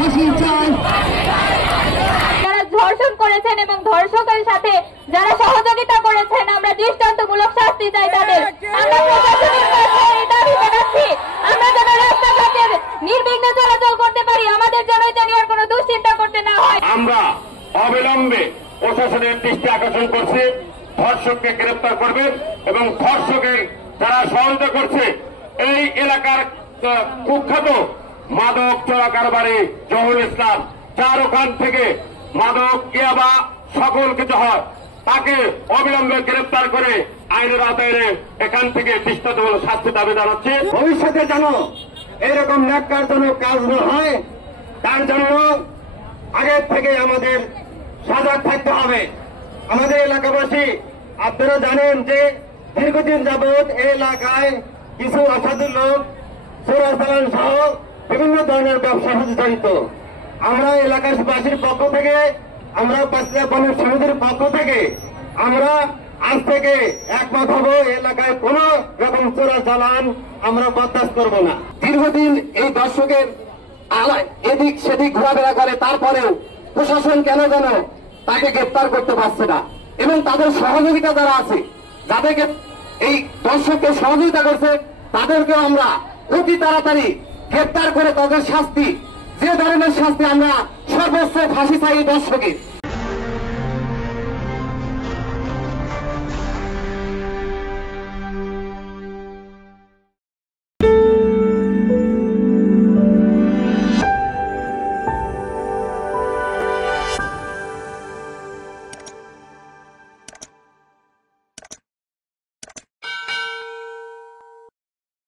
ফাঁসি চাই। যারা ধর্ষণ করেছেন এবং ধর্ষকের সাথে যারা সহযোগিতা করেছেন আমরা দৃষ্টান্তমূলক শাস্তি চাই তাদের। আমরা প্রশাসনের কাছে এই দাবি জানাচ্ছি, আমরা যেন রাস্তাঘাটে নির্বিঘ্নে চলাচল করতে পারি, আমাদের যেন এটা নিয়ে আর কোনো দুশ্চিন্তা করতে না হয়। আমরা অবিলম্বে প্রশাসনের দৃষ্টি আকর্ষণ করছি, ধর্ষককে গ্রেপ্তার করবেন এবং ধর্ষকের যারা সহযোগিতা করছে এই এলাকার কুখ্যাত মাদক চোরা কারবারি জহুরুল ইসলাম, যার ওখান থেকে মাদক ইয়াবা সকল কিছু হয়, তাকে অবিলম্বে গ্রেপ্তার করে আইনের আওতায় এখান থেকে দৃষ্টান্তমূলক শাস্তি দাবি জানাচ্ছে। ভবিষ্যতে যেন এরকম ন্যাক্কারজনক কাজ না হয় তার জন্য আগের থেকে আমাদের সজাগ থাকতে হবে। আমাদের এলাকাবাসী আপনারা জানেন যে দীর্ঘদিন যাবৎ এই এলাকায় কিছু অসাধু লোক চোরাচালান সহ বিভিন্ন ধরনের ব্যবসার সাথে জড়িত। আমরা এলাকাবাসীর পক্ষ থেকে, আমরা পাঁচলিয়া বনের সমিতির পক্ষ থেকে আমরা আজ থেকে একমত হব, এলাকায় কোন রকম চোরাচালান আমরা বরদাস্ত করব না। দীর্ঘদিন এই দর্শকের এদিক সেদিক ঘোরাফেরা করে, তারপরেও প্রশাসন কেন যেন তাকে গ্রেপ্তার করতে পারছে না এবং তাদের সহযোগিতা যারা আছে, যাদেরকে এই দর্শককে সহযোগিতা করছে তাদেরকেও আমরা অতি তাড়াতাড়ি গ্রেপ্তার করে তাদের শাস্তি, যে ধরনের শাস্তি আমরা সর্বোচ্চ ফাঁসি চাই দর্শকের।